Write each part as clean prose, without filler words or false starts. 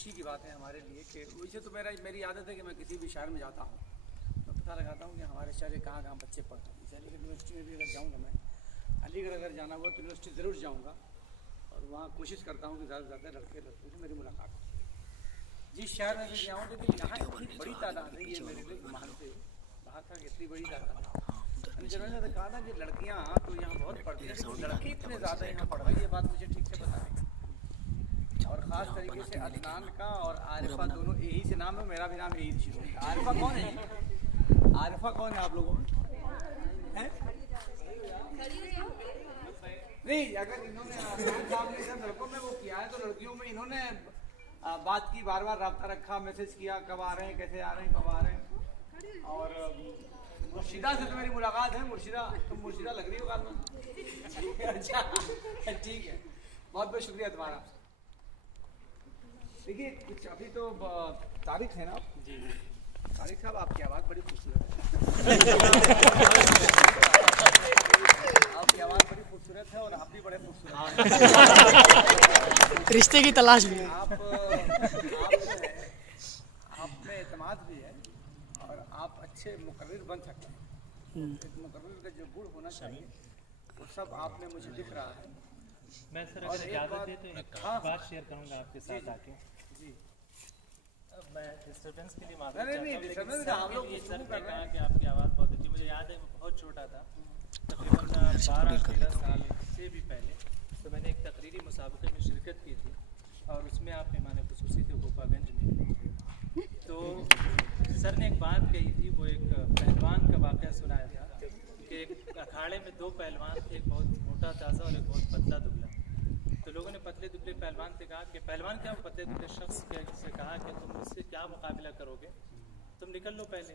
खुशी की बात है हमारे लिए कि वैसे तो मेरी आदत है कि मैं किसी भी शहर में जाता हूँ तो पता लगाता हूँ कि हमारे शहर में कहाँ कहाँ बच्चे पढ़ते हैं। अलीगढ़ यूनिवर्सिटी में भी अगर जाऊँगा मैं, अलीगढ़ अगर जाना हुआ तो यूनिवर्सिटी ज़रूर जाऊँगा और वहाँ कोशिश करता हूँ कि ज़्यादा से ज़्यादा लड़के लड़कों से मेरी मुलाकात हो। जिस शहर में भी जाऊँ लेकिन यहाँ इतनी बड़ी तादाद है, ये मेरे लिए गुमान से बाहर था कि इतनी बड़ी तादाद है। जब मैंने कहा था कि लड़कियाँ तो यहाँ बहुत पढ़ती हैं लेकिन लड़के इतने ज़्यादा यहाँ पढ़ रहे हैं, ये बात मुझे ठीक से पता नहीं। और ख़ास तरीके से अदनान का और आरिफा दोनों यही से नाम है, मेरा भी नाम यही शुरू है। आरिफा कौन है? आरिफा कौन है आप लोगों में? नहीं, अगर इन्होंने साहब ने जब लड़कों में वो किया है तो लड़कियों में इन्होंने बात की, बार बार रब्ता रखा, मैसेज किया, कब आ रहे हैं, कैसे आ रहे हैं, कब आ रहे हैं। और मुर्शिदा से तो मेरी मुलाकात है। मुर्शिदा, तुम मुर्शिदा लग रही हो काल में। अच्छा ठीक है, बहुत बहुत शुक्रिया तुम्हारा। देखिए कुछ अभी तो तारिक है ना जी, तारिक साहब आपकी आवाज़ बड़ी खूबसूरत है। आपकी आवाज़ बड़ी खूबसूरत है और आप भी बड़े खूबसूरत हैं। रिश्ते की तलाश में आप में एतमाद भी है और आप अच्छे मुकर्रिर बन सकते हैं। एक मुकर्रिर का जो गुण होना चाहिए वो सब आप में मुझे दिख रहा है। मैं सर अगर इजाज़त दे तो एक बात शेयर करूंगा आपके साथ आके जी। मैं डिस्टर्बेंस के लिए माफ़ी चाहता हूं, लेकिन सर के लिए सर ने कहा कि आपकी आवाज़ बहुत अच्छी। मुझे याद है मैं बहुत छोटा था, तकरीबन 12-13 साल से भी पहले, तो मैंने एक तकरीरी मुसाबके में शिरकत की थी और उसमें आप मेहमान खुसूसी थे गोपागंज में। तो सर ने एक बात कही थी, वो एक पहलवान का वाक़या सुनाया था कि एक अखाड़े में दो पहलवान थे, एक बहुत मोटा ताज़ा और एक बहुत पतला दुबला। तो लोगों ने पतले दुबले पहलवान से कहा कि पहलवान क्या, पतले दुबले शख्स से कहा कि तुम मुझसे क्या मुकाबला करोगे, तुम निकल लो पहले।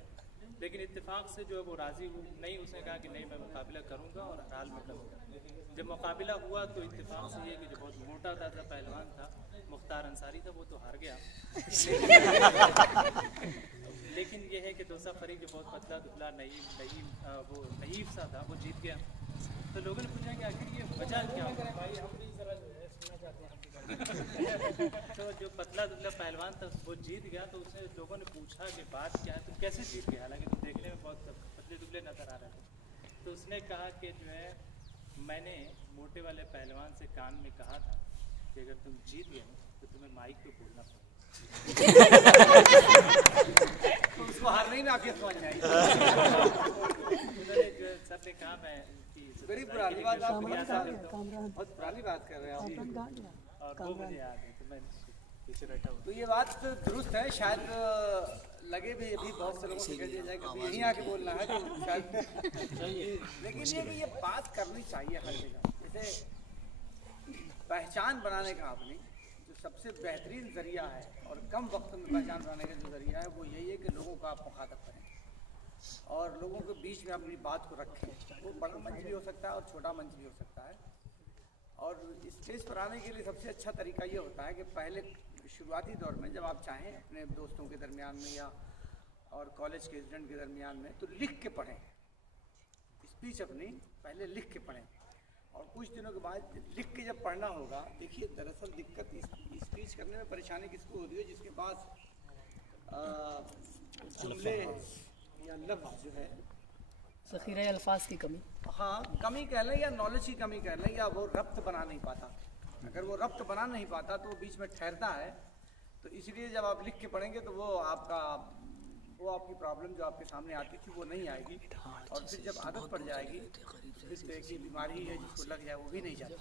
लेकिन इत्तेफाक से जो है वो राज़ी नहीं, उसने कहा कि नहीं मैं मुकाबला करूंगा और हाल में करूँगा। जब मुकाबला हुआ तो इत्तेफाक से ये कि जो बहुत मोटा ताज़ा पहलवान था, मुख्तार अंसारी था, वो तो हार गया। लेकिन ये है कि दूसरा फरीक जो बहुत पतला दुबला नईफ सा था, वो जीत गया। तो लोगों ने पूछा कि आखिर ये वजह क्या है? भाई हम भी जरा सुनना चाहते हैं। तो जो पतला दुबला पहलवान था वो जीत गया। तो उसने लोगों ने पूछा कि बात क्या है, तुम कैसे जीत गए, हालांकि तुम देखने में बहुत पतले दुबले नजर आ रहे थे। तो उसने कहा कि जो है मैंने मोटे वाले पहलवान से कान में कहा था कि अगर तुम जीत गए तो तुम्हें माइक पे बोलना पड़ेगा। तो उसको हार नहीं ना, आप ये समझ जाएंगे। सर ने कहा मैं बड़ी पुरानी बात, आप बहुत पुरानी बात कर रहे हैं आप, और वो मुझे याद है तो मैं पीछे बैठा हूँ। तो ये बात तो दुरुस्त है, शायद लगे भी अभी बहुत से लोगों को कह दिया जाए कि यहीं आके बोलना है तो शायद, लेकिन ये कि ये बात करनी चाहिए हर जगह। जैसे पहचान बनाने का आपने जो सबसे बेहतरीन जरिया है और कम वक्त में पहचान बनाने का जो जरिया है वो यही है कि लोगों का आप मुखातब करें और लोगों के बीच में अपनी बात को रखें। वो बड़ा मंच भी हो सकता है और छोटा मंच भी हो सकता है। और स्टेज पर आने के लिए सबसे अच्छा तरीका ये होता है कि पहले शुरुआती दौर में जब आप चाहें अपने दोस्तों के दरमियान में या और कॉलेज के स्टूडेंट के दरमियान में, तो लिख के पढ़ें। स्पीच अपनी पहले लिख के पढ़ें और कुछ दिनों के बाद लिख के जब पढ़ना होगा, देखिए दरअसल दिक्कत स्पीच करने में परेशानी किसको होती है, जिसके पास जुमले या लफ्ज़ जो है ज़ख़ीरा अल्फाज की कमी, हाँ कमी कह लें या नॉलेज की कमी कह लें, या वो रब्त बना नहीं पाता। अगर वो रब्त बना नहीं पाता तो वो बीच में ठहरता है। तो इसलिए जब आप लिख के पढ़ेंगे तो वो आपकी प्रॉब्लम जो आपके सामने आती थी वो नहीं आएगी। और फिर जब आदत पड़ जाएगी फिर तो एक बीमारी है जिसको लग जाए वो भी नहीं जाती,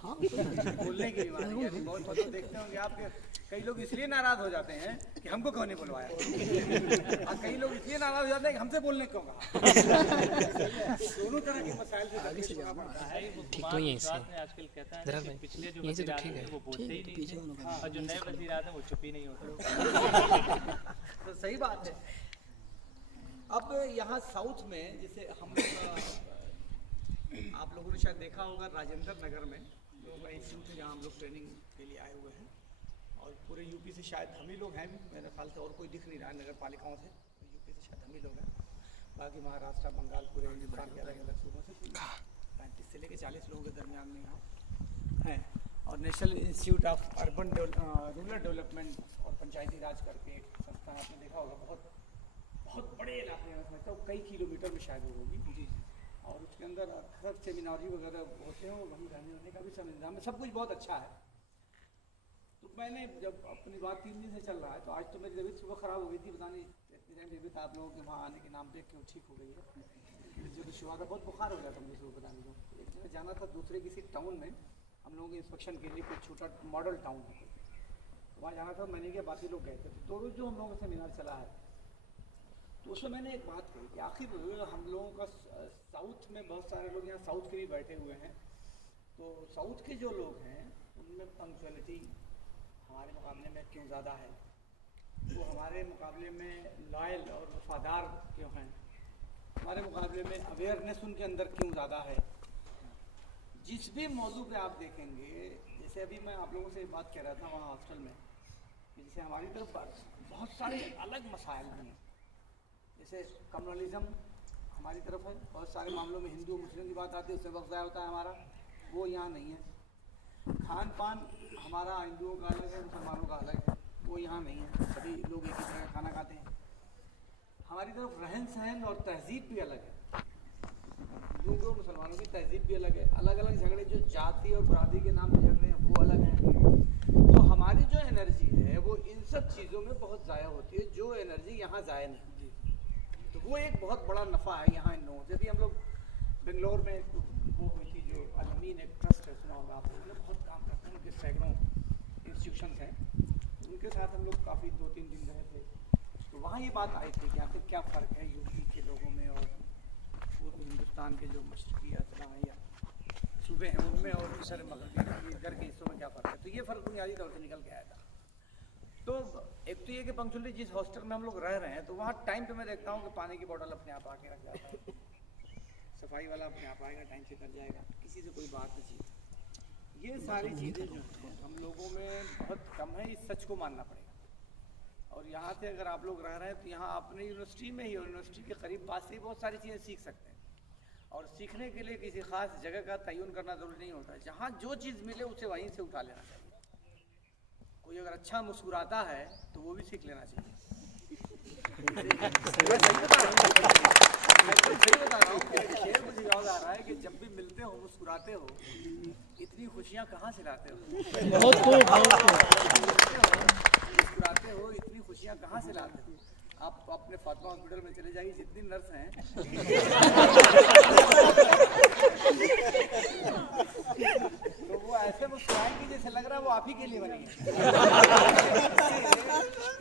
बोलने की बीमारी है। बहुत मतलब देखते होंगे आपके कई लोग इसलिए नाराज हो जाते हैं कि हमको क्यों नहीं बुलवाया, और कई लोग इसलिए नाराज हो जाते हैं कि हमसे बोलने क्यों कहा। दोनों तरह के मसाइल से दरपेश होना पड़ता है। ठीक तो यहीं से आजकल कहता है कि पिछले जो वज़ीर आज़म थे वो बोलते ही नहीं थे और जो नए वज़ीर आज़म वो चुप ही नहीं होते। तो सही बात है। अब यहाँ साउथ में जैसे हम आप लोगों ने शायद देखा होगा राजेंद्र नगर में लोग इंस्टीट्यूट है जहाँ हम लोग ट्रेनिंग के लिए आए हुए हैं और पूरे यूपी से शायद हम ही लोग हैं, मेरे ख्याल से और कोई दिख नहीं रहा है नगर पालिकाओं से, तो यूपी से शायद हम ही लोग हैं। बाकी महाराष्ट्र, बंगाल, पूरे हिंदुस्तान के अलग अलग सूबों से 35 से लेकर 40 लोगों के दरमियान में यहाँ हैं। और national institute of urban rural development और पंचायती राज करके एक संस्थान आपने देखा होगा, बहुत बहुत बड़े इलाके में, समझता हूँ कई किलोमीटर में शायद वो होगी जी। और उसके अंदर अक्सर सेमिनारी वगैरह होते हैं, वहीं रहने वहने का भी सब इंतजाम है, सब कुछ बहुत अच्छा है। तो मैंने जब अपनी बात 3 दिन से चल रहा है, तो आज तो मेरी तबीयत सुबह ख़राब हो गई थी, पता नहीं इतनी टाइम तबीयत आप लोगों के वहाँ आने के नाम पे क्यों ठीक हो गई है। जब शुरुआत था बहुत बुखार हो गया था मुझे सुबह, पता नहीं क्यों। एक जगह जाना था दूसरे किसी टाउन में, हम लोगों के इंस्पेक्शन के लिए, कोई छोटा मॉडल टाउन है, वहाँ जाना था। मैंने क्या बाकी लोग गए थे, तो 2 रोज़ जो हम लोगों का सेमिनार चला है, तो उसमें मैंने एक बात कही कि आखिर हम लोगों का साउथ में बहुत सारे लोग यहाँ साउथ के भी बैठे हुए हैं, तो साउथ के जो लोग हैं उनमें पंक्चुअलिटी हमारे मुकाबले में क्यों ज़्यादा है, वो हमारे मुकाबले में लॉयल और वफादार क्यों हैं, हमारे मुकाबले में अवेयरनेस उनके अंदर क्यों ज़्यादा है। जिस भी मौजू पे आप देखेंगे, जैसे अभी मैं आप लोगों से बात कर रहा था वहाँ हॉस्टल में, जैसे हमारी तरफ बहुत सारे अलग मसाइल हैं, जैसे कम्युनलिज्म हमारी तरफ है, बहुत सारे मामलों में हिंदू मुस्लिम की बात आती है, उससे वक्त ज़ाया होता है हमारा, वो यहाँ नहीं है। खान पान हमारा हिंदुओं का अलग है, मुसलमानों का अलग है, वो यहाँ नहीं है, सभी लोग एक ही तरह खाना खाते हैं। हमारी तरफ रहन सहन और तहजीब भी अलग है, हिंदुओं को मुसलमानों की तहजीब भी अलग है, अलग अलग झगड़े जो जाति और बरादरी के नाम पर झगड़े हैं वो अलग हैं। तो हमारी जो एनर्जी है वो इन सब चीज़ों में बहुत ज़ाया होती है, जो एनर्जी यहाँ ज़ाया नहीं। तो वो एक बहुत बड़ा नफ़ा है यहाँ इन लोगों से भी। हम लोग बेंगलोर में वो हुई थी जो अलमीन एक ट्रस्ट है, सुना होगा आप लोगों ने, बहुत काम करते हैं, उनके सैकड़ों इंस्टीट्यूशंस हैं, उनके साथ हम लोग काफ़ी 2-3 दिन रहे थे। तो वहाँ ये बात आई थी कि आखिर क्या फ़र्क है यूपी के लोगों में और पूर्व हिंदुस्तान के जो मशरक़ी अजला हैं या सूबे हैं उनमें, और दूसरे मगरबी इधर के हिस्सों में क्या फ़र्क है। तो ये फ़र्क बुनियादी तौर से निकल के आया था। तो एक तो ये कि पंक्चुअली जिस हॉस्टल में हम लोग रह रहे हैं, तो वहाँ टाइम पे मैं देखता हूँ कि पानी की बोतल अपने आप आके रख जाता है, सफाई वाला अपने आप आएगा, टाइम से कर जाएगा, किसी से कोई बात नहीं। ये सारी चीज़ें जो हैं हम लोगों में बहुत कम है, इस सच को मानना पड़ेगा। और यहाँ से अगर आप लोग रह रहे हैं तो यहाँ अपनी यूनिवर्सिटी में ही और यूनिवर्सिटी के करीब पास से ही बहुत सारी चीज़ें सीख सकते हैं। और सीखने के लिए किसी ख़ास जगह का तयन करना ज़रूरी नहीं होता, जहाँ जो चीज़ मिले उसे वहीं से उठा लेना चाहिए। कोई अगर अच्छा मुस्कुराता है तो वो भी सीख लेना चाहिए। सही बता रहा हूँ, शेर मुझे याद आ रहा है कि जब भी मिलते हो मुस्कुराते हो, इतनी खुशियाँ कहाँ से लाते हो? बहुत खूब, मुस्कुराते हो, इतनी खुशियाँ कहाँ से लाते हो? आप अपने फातिमा हॉस्पिटल में चले जाइए, जितनी नर्स हैं तो वो ऐसे मुस्कुराएंगे जैसे लग रहा है वो आप ही के लिए बनी है।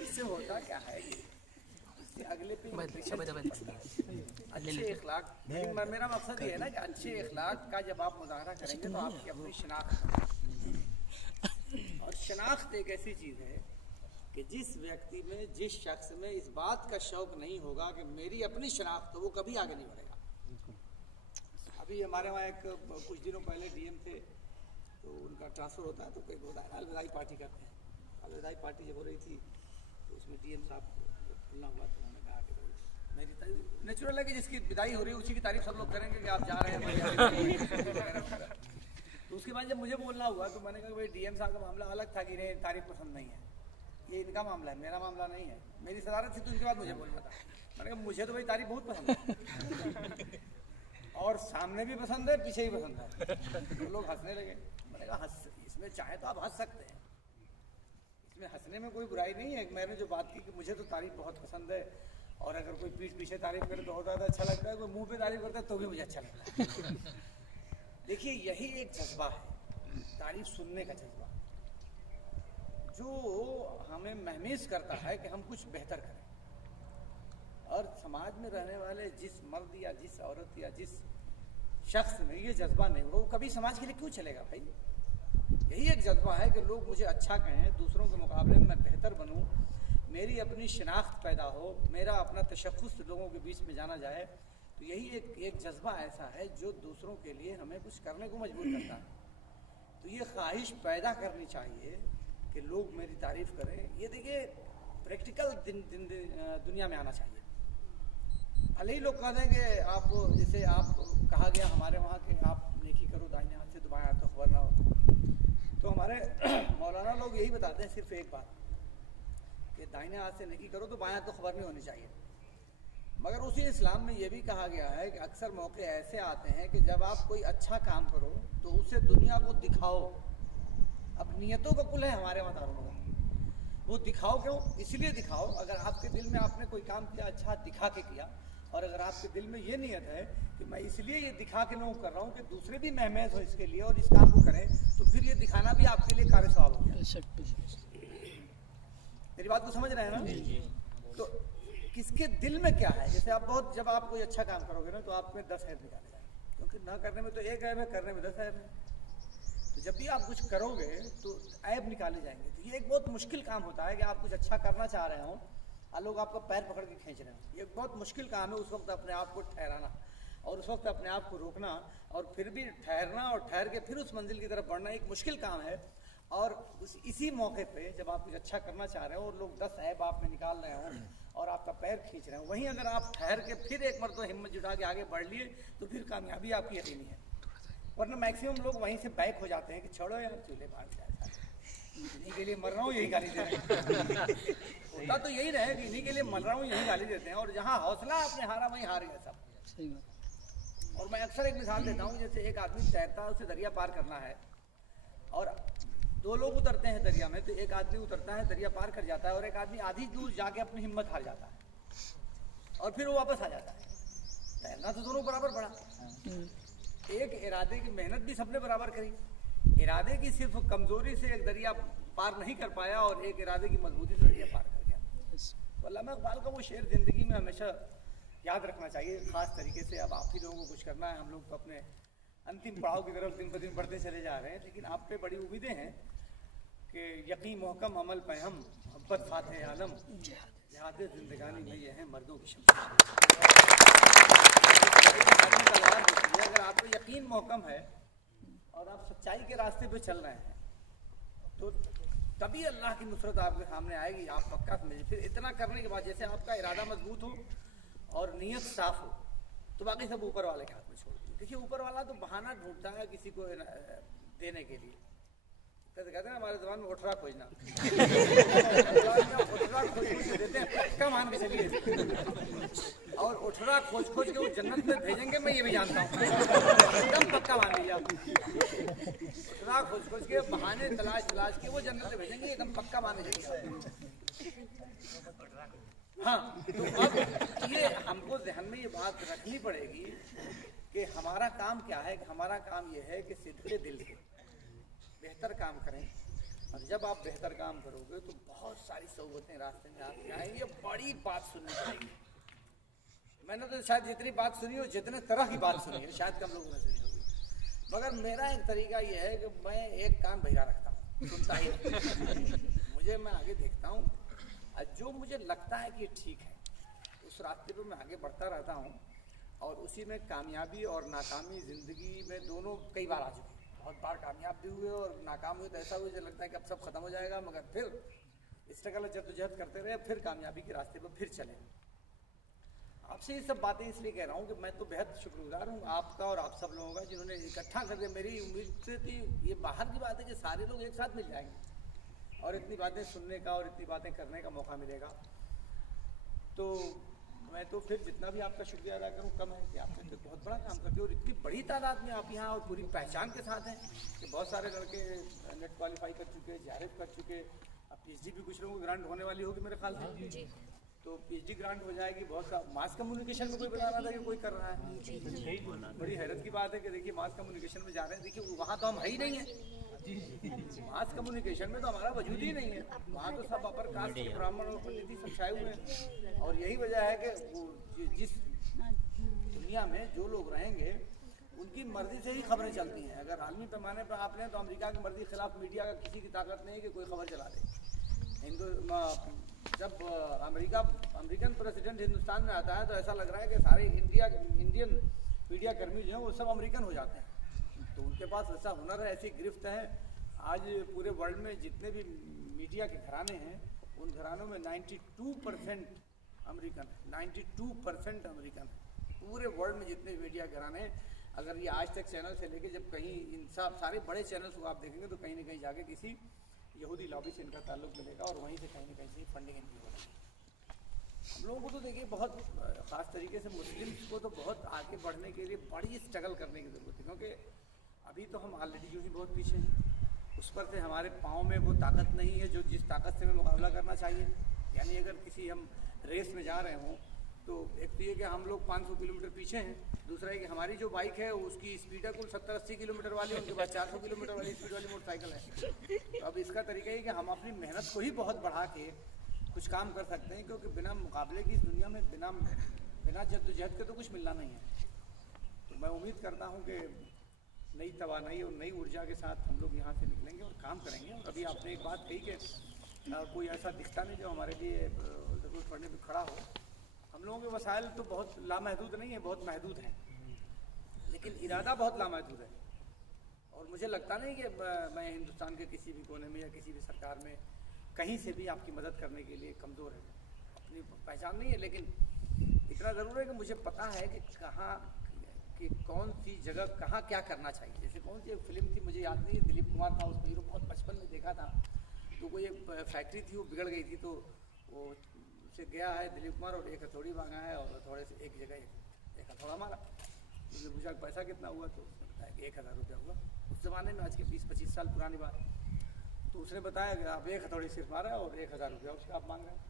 इससे होता क्या है कि अगले पे अच्छे इखलाक, मेरा मकसद ये है ना कि अच्छे इखलाक का जब आप मुजाहरा करेंगे तो आपकी अपनी शनाख्त, और शनाख्त एक ऐसी चीज़ है कि जिस व्यक्ति में, जिस शख्स में इस बात का शौक नहीं होगा कि मेरी अपनी शनाख्त, तो वो कभी आगे नहीं बढ़ेगा। अभी हमारे वहाँ एक कुछ दिनों पहले डीएम थे, तो उनका ट्रांसफ़र होता है तो कोई अलविदाई पार्टी करते हैं। अलविदाई पार्टी जब हो रही थी तो उसमें डीएम साहब को खुलना हुआ, तो उन्होंने कहा कि मेरी तारीफ नेचुरल है कि जिसकी विदाई हो रही है उसी की तारीफ सब लोग करेंगे कि आप जा रहे हैं। तो उसके बाद जब मुझे बोलना हुआ तो मैंने कहा भाई डीएम साहब का मामला अलग था कि इन्हें तारीफ पसंद नहीं है, ये इनका मामला है, मेरा मामला नहीं है। मेरी सदारत थी तो उनके बाद मुझे बोलना था। मैंने कहा मुझे तो भाई तारीफ बहुत पसंद है और सामने भी पसंद है, पीछे भी पसंद है। तो लोग हंसने लगे। मैंने कहा इसमें चाहे तो आप हंस सकते हैं, इसमें हंसने में कोई बुराई नहीं है। मैंने जो बात की कि मुझे तो तारीफ बहुत पसंद है, और अगर कोई पीठ पीछे तारीफ करे तो और ज़्यादा अच्छा लगता है, कोई मुंह पे तारीफ करता है तो भी मुझे अच्छा लगता है। देखिए यही एक जज्बा है, तारीफ सुनने का जज्बा, जो हमें महसूस करता है कि हम कुछ बेहतर करें। और समाज में रहने वाले जिस मर्द या जिस औरत या जिस शख्स में ये जज्बा नहीं हो, वो कभी समाज के लिए क्यों चलेगा भाई? यही एक जज्बा है कि लोग मुझे अच्छा कहें, दूसरों के मुकाबले में मैं बेहतर बनूं, मेरी अपनी शिनाख्त पैदा हो, मेरा अपना तशख़्ख़ुस लोगों के बीच में जाना जाए। तो यही एक जज्बा ऐसा है जो दूसरों के लिए हमें कुछ करने को मजबूर करता है। तो ये ख्वाहिश पैदा करनी चाहिए कि लोग मेरी तारीफ़ करें। ये देखिए प्रैक्टिकल दुनिया में आना चाहिए। भले ही लोग कह दें कि आप, जैसे आप कहा गया हमारे वहाँ कि आप नेकी करो दाहिने हाथ से तो बाएं हाथ तो खबर ना हो, तो हमारे मौलाना लोग यही बताते हैं सिर्फ एक बात कि दाहिने हाथ से नेकी करो तो बाएं हाथ को खबर नहीं होनी चाहिए। मगर उसी इस्लाम में ये भी कहा गया है कि अक्सर मौके ऐसे आते हैं कि जब आप कोई अच्छा काम करो तो उसे दुनिया को दिखाओ। अब नियतों का कुल है हमारे मुताबिक, वो दिखाओ क्यों? इसलिए दिखाओ अगर आपके दिल में आपने कोई काम किया अच्छा दिखा के किया, और अगर आपके दिल में ये नियत है कि मैं इसलिए ये दिखा के लोगों कर रहा हूँ कि दूसरे भी महमेज हो इसके लिए और इस काम को करें, तो फिर ये दिखाना भी आपके लिए कार्य सवाब हो गया। मेरी बात को समझ रहे हैं ना? तो किसके दिल में क्या है? जैसे आप जब आप कोई अच्छा काम करोगे ना तो आप में 10 ऐब निकाले जाएंगे, क्योंकि ना करने में तो एक ऐब है, करने में 10 ऐब है। तो जब भी आप कुछ करोगे तो ऐब निकाले जाएंगे। तो ये एक बहुत मुश्किल काम होता है कि आप कुछ अच्छा करना चाह रहे हो और लोग आपका पैर पकड़ के खींच रहे हो। ये बहुत मुश्किल काम है उस वक्त अपने आप को ठहराना और उस वक्त अपने आप को रोकना और फिर भी ठहरना और ठहर के फिर उस मंजिल की तरफ बढ़ना एक मुश्किल काम है। और इसी मौके पे जब आप कुछ अच्छा करना चाह रहे हो और लोग 10 ऐब आप में निकाल रहे हो और आपका पैर खींच रहे हो, वहीं अगर आप ठहर के फिर एक मरतबा हिम्मत जुटा के आगे बढ़ लिए तो फिर कामयाबी आपकी यकीनी है। वरना मैक्सिमम लोग वहीं से बैक हो जाते हैं कि छोड़ो यार चूल्हे भाग जाए, इन्हीं के लिए मर रहा हूँ यही गाली दे रहे हैं। होता तो यही रहे कि इन्हीं के लिए मर रहा हूँ यही गाली देते हैं, और जहाँ हौसला आपने हारा वहीं हार गया सब। और मैं अक्सर एक मिसाल देता हूँ, जैसे एक आदमी तैरता है, उसे दरिया पार करना है और 2 लोग उतरते हैं दरिया में, तो एक आदमी उतरता है दरिया पार कर जाता है और एक आदमी आधी दूर जाके अपनी हिम्मत हार जाता है और फिर वो वापस आ जाता है। तैरना तो दोनों बराबर पड़ा, एक इरादे की मेहनत भी सबने बराबर करी, इरादे की सिर्फ कमजोरी से एक दरिया पार नहीं कर पाया और एक इरादे की मजबूती से दरिया पार कर गया। तो अल्लामा इकबाल का वो शेर जिंदगी में हमेशा याद रखना चाहिए खास तरीके से। अब आप ही लोगों को कुछ करना है, हम लोग तो अपने अंतिम पड़ाव की तरफ दिन ब दिन बढ़ते चले जा रहे हैं, लेकिन आप पे बड़ी उम्मीदें हैं कि यकीन मोहकम अमल पे हम मोहब्बत फाते आलम जिहाद जिंदगानी में ये है मर्दों की शमशाद। अगर आपको यकीन मोहकम है और आप सच्चाई के रास्ते पे चल रहे हैं तो तभी अल्लाह की नुसरत आपके सामने आएगी, आप पक्का समझिए। फिर इतना करने के बाद जैसे आपका इरादा मजबूत हो और नीयत साफ हो तो बाकी सब ऊपर वाले के हाथ में छोड़ दीजिए। देखिए ऊपर वाला तो बहाना ढूंढता है किसी को देने के लिए, कहते हैं ना हमारे जबान में उठरा खोजना उठरा खोज देते हैं, पक्का मान के चलिए। और उठरा खोज खोज के वो जन्नत में भेजेंगे, मैं ये भी जानता हूँ, एकदम पक्का मान लीजिए आप। उठरा खोज खोज के बहाने तलाश तलाश के वो जन्नत में भेजेंगे, एकदम पक्का मान लीजिए। हाँ, तो अब ये हमको ध्यान में ये बात रखनी पड़ेगी कि हमारा काम क्या है। कि हमारा काम ये है कि सिद्धे दिल से बेहतर काम करें, और जब आप बेहतर काम करोगे तो बहुत सारी सोबतें रास्ते में आपके आएंगी। ये बड़ी बात सुननी पड़ेगी। मैंने तो शायद जितनी बात सुनी हो, जितने तरह की बात सुनी है शायद कम लोगों ने सुनी होगी, मगर मेरा एक तरीका ये है कि मैं एक कान बहिरा रखता हूँ, सुनता ही मुझे मैं आगे देखता हूँ, जो मुझे लगता है कि ठीक है उस रास्ते पे मैं आगे बढ़ता रहता हूँ। और उसी में कामयाबी और नाकामी ज़िंदगी में दोनों कई बार आ चुकी है। बहुत बार कामयाब भी हुए और नाकाम हुए, तो ऐसा हुआ मुझे लगता है कि अब सब खत्म हो जाएगा, मगर फिर स्ट्रगल जद्दोजहद करते रहे, फिर कामयाबी के रास्ते पर फिर चले। आपसे ये सब बातें इसलिए कह रहा हूँ कि मैं तो बेहद शुक्रगुजार हूँ आपका और आप सब लोगों का, जिन्होंने इकट्ठा करके, मेरी उम्मीद से थी, ये बाहर की बात है कि सारे लोग एक साथ मिल जाएंगे और इतनी बातें सुनने का और इतनी बातें करने का मौका मिलेगा। तो मैं तो फिर जितना भी आपका शुक्रिया अदा करूँ कम है कि आपने तो बहुत बड़ा काम करते हो और इतनी बड़ी तादाद में आप यहाँ और पूरी पहचान के साथ हैं कि बहुत सारे लड़के नेट क्वालिफाई कर चुके, जाहिर कर चुके। अब PhD भी कुछ लोगों को ग्रांट होने वाली होगी मेरे ख्याल से, तो PhD ग्रांट हो जाएगी। बहुत सा मास कम्युनिकेशन में कोई बता रहा था कि कोई कर रहा है, बड़ी हैरत की बात है कि देखिए मास कम्युनिकेशन में जा रहे हैं। देखिए वहाँ तो हम है ही नहीं है, मास कम्युनिकेशन में तो हमारा वजूद ही नहीं है, वहाँ तो सब अपर कास्ट के ब्राह्मण और पंडित सब छाए हुए हैं। और यही वजह है कि जिस दुनिया में जो लोग रहेंगे उनकी मर्जी से ही खबरें चलती हैं। अगर आलमी पैमाने पर आप लें तो अमेरिका की मर्जी के खिलाफ मीडिया का किसी की ताकत नहीं है कि कोई खबर चला दे। जब अमेरिकन प्रेसिडेंट हिंदुस्तान में आता है तो ऐसा लग रहा है कि सारे इंडियन मीडिया कर्मी जो हैं वो सब अमेरिकन हो जाते हैं। तो उनके पास ऐसा हुनर है, ऐसी गिरफ्त है। आज पूरे वर्ल्ड में जितने भी मीडिया के घराने हैं उन घरानों में 92% अमेरिकन है, 92% अमेरिकन है। पूरे वर्ल्ड में जितने मीडिया घराने हैं अगर ये आज तक चैनल से लेके जब कहीं इन सब सारे बड़े चैनल्स को आप देखेंगे तो कहीं ना कहीं जाके किसी यहूदी लॉबी से इनका ताल्लुक मिलेगा और वहीं से कहीं ना कहीं से फंडिंग इनकी हो रही है। हम लोगों को तो देखिए बहुत ख़ास तरीके से मुस्लिम्स को तो बहुत आगे बढ़ने के लिए बड़ी स्ट्रगल करने की ज़रूरत है, क्योंकि अभी तो हम ऑलरेडी जो ही बहुत पीछे हैं, उस पर से हमारे पाँव में वो ताकत नहीं है जो जिस ताकत से हमें मुकाबला करना चाहिए। यानी अगर किसी हम रेस में जा रहे हों तो एक तो ये कि हम लोग 500 किलोमीटर पीछे हैं, दूसरा है कि हमारी जो बाइक है उसकी स्पीड है कुल 70-80 किलोमीटर वाली, उनके पास 400 किलोमीटर वाली स्पीड वाली मोटरसाइकिल है। तो अब इसका तरीका ये कि हम अपनी मेहनत को ही बहुत बढ़ा के कुछ काम कर सकते हैं, क्योंकि बिना मुकाबले की इस दुनिया में बिना जद्दोजहद के तो कुछ मिलना नहीं है। तो मैं उम्मीद करता हूँ कि नई तवानाई और नई ऊर्जा के साथ हम लोग यहाँ से निकलेंगे और काम करेंगे। और अभी आपने एक बात कही कि कोई ऐसा दिखता नहीं जो हमारे लिए ज़रूरत पड़ने पर खड़ा हो। हम लोगों के वसाइल तो बहुत लामहदूद नहीं है, बहुत महदूद हैं, लेकिन इरादा बहुत लामहदूद है। और मुझे लगता नहीं कि मैं हिंदुस्तान के किसी भी कोने में या किसी भी सरकार में कहीं से भी आपकी मदद करने के लिए कमज़ोर है। अपनी पहचान नहीं है, लेकिन इतना ज़रूर है कि मुझे पता है कि कहाँ कि कौन सी जगह कहाँ क्या करना चाहिए। जैसे कौन सी एक फिल्म थी, मुझे याद नहीं है, दिलीप कुमार था उसमें हीरो, बहुत बचपन में देखा था। तो कोई एक फैक्ट्री थी वो बिगड़ गई थी, तो वो से गया है दिलीप कुमार और एक हथौड़ी मांगा है और हथौड़े से एक जगह एक हथौड़ा मारा। उसने पूछा पैसा कितना हुआ, तो उसने बताया कि 1000 रुपया हुआ। उस ज़माने में आज के 20-25 साल पुरानी बात। तो उसने बताया कि आप 1 हथौड़ी सिर्फ मारा और 1000 रुपया उसका आप मांग रहे हैं।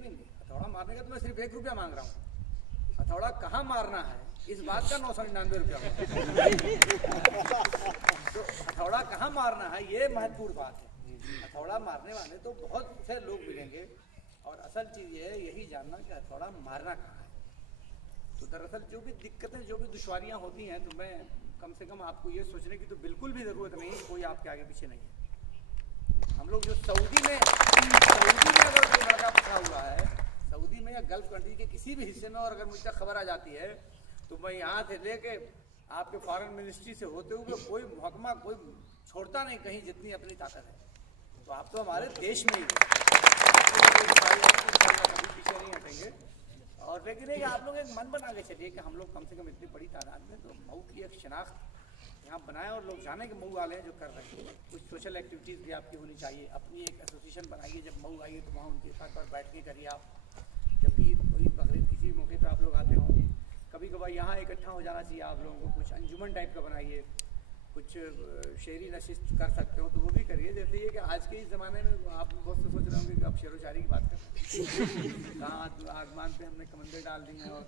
नहीं, हथौड़ा मारने का तो मैं सिर्फ 1 रुपया मांग रहा हूँ, हथौड़ा कहाँ मारना है इस बात का 999 रुपया। तो हथौड़ा कहाँ मारना है ये महत्वपूर्ण बात है। हथौड़ा मारने वाले तो बहुत से लोग मिलेंगे और असल चीज़ ये है यही जानना कि हथौड़ा मारना कहाँ है। तो दरअसल जो भी दिक्कतें जो भी दुश्वारियाँ होती हैं, तो मैं कम से कम आपको ये सोचने की तो बिल्कुल भी ज़रूरत नहीं है कोई आपके आगे पीछे नहीं है। हम लोग जो सऊदी में अगर कोई लड़का फंसा हुआ है, सऊदी में या गल्फ कंट्री के किसी भी हिस्से में, और अगर मुझ तक खबर आ जाती है तो मैं यहाँ से लेके आपके फॉरेन मिनिस्ट्री से होते हुए कोई महकमा कोई छोड़ता नहीं कहीं जितनी अपनी ताकत है। तो आप तो हमारे देश में ही कभी पीछे नहीं हटेंगे। और लेकिन ये आप लोग एक मन बना के चलिए कि हम लोग कम से कम इतनी बड़ी तादाद में तो मऊ की एक शनाख्त यहाँ बनाएं और लोग जाने के मऊ वाले हैं जो कर रहे हैं। कुछ सोशल एक्टिविटीज़ भी आपकी होनी चाहिए। अपनी एक एसोसिएशन बनाइए, जब मऊ आइए तो वहाँ उनके साथ पर बैठ के करिए आप। जब भी ईद बकरीद किसी मौके पर आप लोग आते हों, कभी कभार यहाँ इकट्ठा हो जाना चाहिए आप लोगों को। कुछ अंजुमन टाइप का बनाइए, कुछ शेरी नशिस्त कर सकते हो तो वो भी करिए। जैसे ये कि आज के इस ज़माने में आप बहुत से सोच रहे होंगे कि आप शेर व शायरी की बात कर रहे हैं। कहाँ आसमान पे हमने कमंदे डाल दी हैं और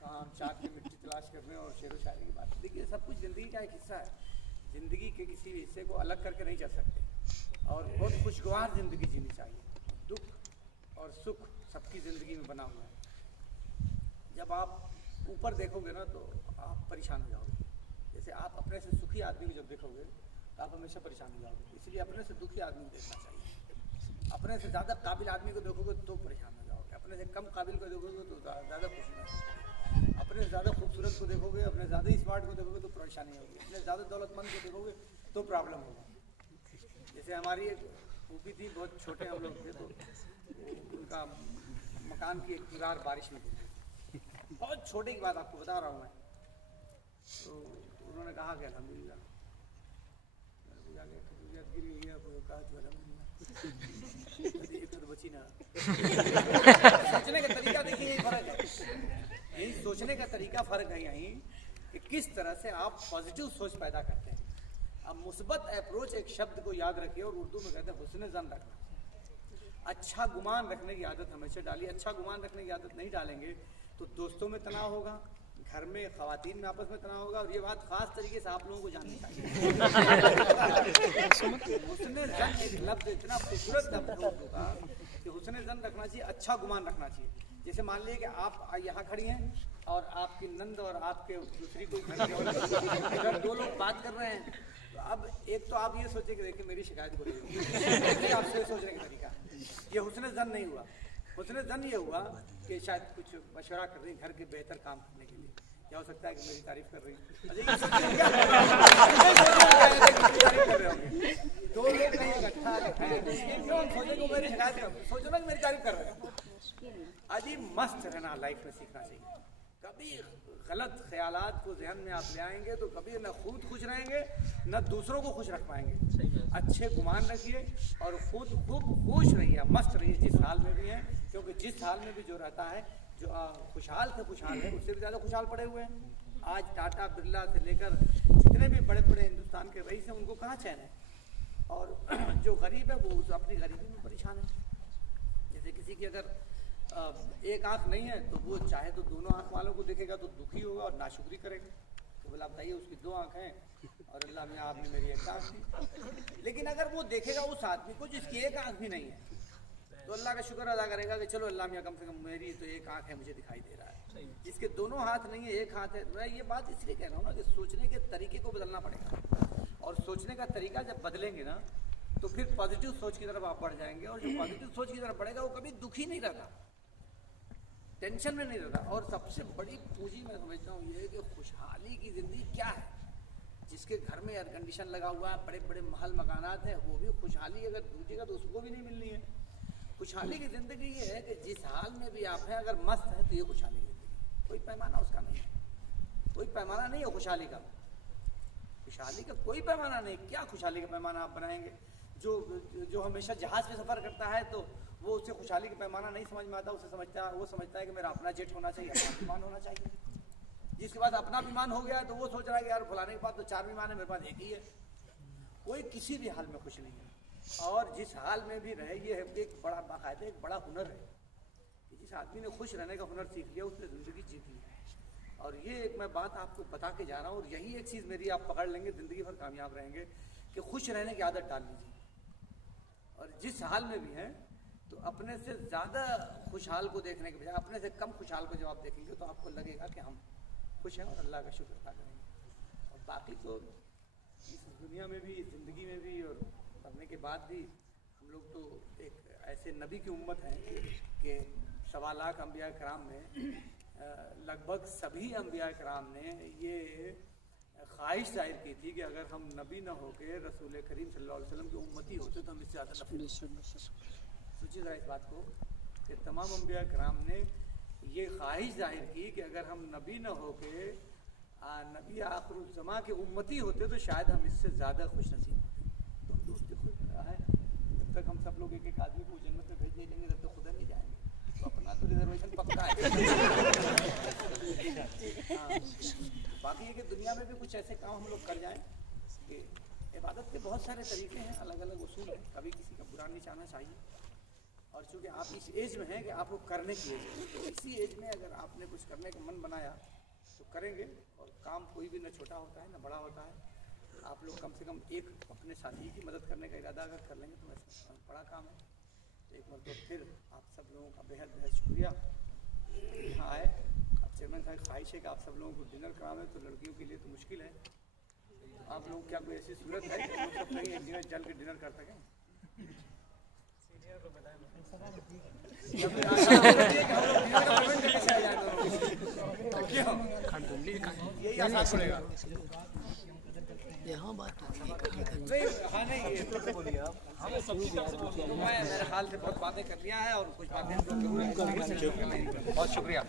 कहाँ हम चाक की मिट्टी तलाश कर रहे हैं और शेर व शायरी की बात। देखिए सब कुछ ज़िंदगी का एक हिस्सा है। ज़िंदगी के किसी भी हिस्से को अलग करके नहीं चल सकते और बहुत खुशगवार ज़िंदगी जीनी चाहिए। दुख और सुख सबकी ज़िंदगी में बना हुआ है। जब आप ऊपर देखोगे ना तो आप परेशान हो जाओगे। जैसे आप अपने से सुखी आदमी को जब देखोगे तो आप हमेशा परेशान हो जाओगे। इसलिए अपने से दुखी आदमी को देखना चाहिए। अपने से ज़्यादा काबिल आदमी को देखोगे तो परेशान हो जाओगे। अपने से कम काबिल को देखोगे तो ज़्यादा खुशी होगी। अपने से ज़्यादा खूबसूरत को देखोगे, अपने ज़्यादा स्मार्ट को देखोगे तो परेशानी होगी। अपने ज़्यादा दौलतमंद को देखोगे तो प्रॉब्लम होगा। जैसे हमारी एक फूफी थी, बहुत छोटे हम लोग थे, तो उनका मकान की एक दीवार बारिश में गिरी। बहुत छोटे की बात आपको बता रहा हूँ मैं। तो उन्होंने कहा कि अल्हम्दुलिल्लाह, मैंने पूछा कि खजूरियत गिरी हुई है, कहा तो अल्हम्दुलिल्लाह, एक तो बची ना। सोचने का तरीका देखिए यही फ़र्क है। यही सोचने का तरीका फ़र्क है यहीं कि किस तरह से आप पॉजिटिव सोच पैदा करते हैं। अब मुस्बत अप्रोच एक शब्द को याद रखिए और उर्दू में कहते हैं हुस्न ज़न रखना। अच्छा गुमान रखने की आदत हमेशा डालिए। अच्छा गुमान रखने की आदत नहीं डालेंगे तो दोस्तों में तनाव होगा, घर में ख़वातीन में आपस में तनाव होगा। और ये बात ख़ास तरीके से आप लोगों को जाननी चाहिए। हुस्न ज़न एक लफ्ज़ इतना खूबसूरत लफ्ज़ होगा कि हुस्न ज़न रखना चाहिए, अच्छा गुमान रखना चाहिए। जैसे मान लीजिए कि आप यहाँ खड़ी हैं और आपकी नंद और आपके दूसरी कोई अगर दो लोग बात कर रहे हैं तो अब एक तो आप ये सोचे कि देखिए मेरी शिकायत हो रही है, आपसे सोचने का तरीका ये हुस्न ज़न नहीं हुआ। हुस्न ज़न ये हुआ कि शायद कुछ मशवरा कर रही घर के बेहतर काम करने के लिए। क्या हो सकता है कि मेरी तारीफ कर रही है। दो लोग कहीं इकट्ठा हैं, क्यों सोचे को मेरी शिकायत कर, सोचो ना कि मेरी तारीफ कर रहे हैं। अजीब मस्त रहना लाइफ में सीखना चाहिए। कभी गलत ख्यालात को जहन में आप ले आएंगे तो कभी न खुद खुश रहेंगे न दूसरों को खुश रख पाएंगे। अच्छे गुमान रखिए और खुद खूब खुश रहिए, मस्त रहिए जिस हाल में भी हैं, क्योंकि जिस हाल में भी जो रहता है, जो खुशहाल से खुशहाल है, उससे भी ज़्यादा खुशहाल पड़े हुए हैं। आज टाटा बिरला से लेकर जितने भी बड़े बड़े हिंदुस्तान के रईस हैं उनको कहाँ चैन है, और जो गरीब है वो अपनी गरीबी में परेशान है। जैसे किसी की अगर एक आंख नहीं है तो वो चाहे तो दोनों आंख वालों को देखेगा तो दुखी होगा और नाशुक्री करेगा, तो बोला बताइए उसकी 2 आंख हैं और अल्लाह में आपने मेरी 1 आंख दी। लेकिन अगर वो देखेगा उस आदमी को जिसकी 1 आंख भी नहीं है तो अल्लाह का शुक्र अदा करेगा कि चलो अल्लाह मियाँ कम से कम मेरी तो 1 आंख है, मुझे दिखाई दे रहा है। जिसके दोनों हाथ नहीं है, 1 हाथ है, मैं ये बात इसलिए कह रहा हूँ ना कि सोचने के तरीके को बदलना पड़ेगा, और सोचने का तरीका जब बदलेंगे ना तो फिर पॉजिटिव सोच की तरफ आप बढ़ जाएंगे, और जो पॉजिटिव सोच की तरफ बढ़ेगा वो कभी दुखी नहीं रहता, टेंशन में नहीं रहता। और सबसे बड़ी पूंजी मैं समझता हूँ ये है कि खुशहाली की ज़िंदगी क्या है। जिसके घर में एयर कंडीशन लगा हुआ है, बड़े बड़े महल मकानात हैं, वो भी खुशहाली अगर ढूंढेगा तो उसको भी नहीं मिलनी है। खुशहाली की ज़िंदगी ये है कि जिस हाल में भी आप हैं अगर मस्त है तो ये खुशहाली की ज़िंदगी, कोई पैमाना उसका नहीं है, कोई पैमाना नहीं है खुशहाली का, खुशहाली का कोई पैमाना नहीं। क्या खुशहाली का पैमाना आप बनाएंगे? जो हमेशा जहाज़ पे सफ़र करता है तो वो उससे खुशहाली का पैमाना नहीं समझ में आता, वो समझता है कि मेरा अपना जेट होना चाहिए, अपना विमान होना चाहिए। जिसके पास अपना विमान हो गया तो वो सोच रहा है कि यार फलाने के पास तो 4 विमान है, मेरे पास 1 ही है। कोई किसी भी हाल में खुश नहीं है, और जिस हाल में भी रहे ये एक बड़ा बाकायदा एक बड़ा हुनर है कि जिस आदमी ने खुश रहने का हुनर सीख लिया उसने ज़िंदगी जीत ली। और ये एक मैं बात आपको बता के जा रहा हूँ, और यही एक चीज़ मेरी आप पकड़ लेंगे, ज़िंदगी भर कामयाब रहेंगे कि खुश रहने की आदत डाल लीजिए। और जिस हाल में भी हैं तो अपने से ज़्यादा खुशहाल को देखने के बजाय अपने से कम खुशहाल को जब आप देखेंगे तो आपको लगेगा कि हम खुश हैं और अल्लाह का शुक्र अदा करेंगे। और बाकी तो इस दुनिया में भी, इस ज़िंदगी में भी और करने के बाद भी हम लोग तो एक ऐसे नबी की उम्मत हैं कि 1.25 लाख अम्बिया कराम में लगभग सभी अम्बिया कराम ने ये ख्वाहिश जाहिर की थी कि अगर हम नबी न होकर रसूल करीम सल्लल्लाहु अलैहि वसल्लम की उम्मती होते तो हम इससे ज़्यादा नफरत। सोचिए ज़रा इस बात को कि तमाम अम्बिया कराम ने ये ख्वाहिश जाहिर की कि अगर हम नबी न होकर नबी आखिरुज़्ज़मा के उम्मती होते तो शायद हम इससे ज़्यादा खुश नसीब होते। तो हम दोस्त खुश है, जब तक हम सब लोग एक आदमी को जन्नत में भेज नहीं देंगे तब तक खुदा नहीं जाएंगे, तो अपना तो रिजर्वेशन पक्का है। बाकी ये कि दुनिया में भी कुछ ऐसे काम हम लोग कर जाएं कि इबादत के बहुत सारे तरीके हैं, अलग अलग उसूल हैं, कभी किसी का बुरा नहीं चाहना चाहिए। और चूँकि आप इस एज में हैं कि आपको करने की एज है, तो इसी एज में अगर आपने कुछ करने का मन बनाया तो करेंगे। और काम कोई भी न छोटा होता है न बड़ा होता है। आप लोग कम से कम एक अपने साथी की मदद करने का इरादा अगर कर लेंगे तो वैसे बड़ा काम है। तो एक बार तो फिर आप सब लोगों का बेहद बेहद शुक्रिया। यहाँ आए अब चेयरमैन साहब, ख्वाहिश है कि आप सब लोगों को डिनर करावें, तो लड़कियों के लिए तो मुश्किल है। आप लोग क्या कोई ऐसी सूरत है कि हम सब कहीं एक जगह चल के डिनर कर सकें? यही आसान पड़ेगा। यहाँ बात नहीं, हाँ नहीं, ये बोलिए आप। तो मैं मेरे ख्याल से बहुत बातें कर लिया है और कुछ बातें बहुत शुक्रिया।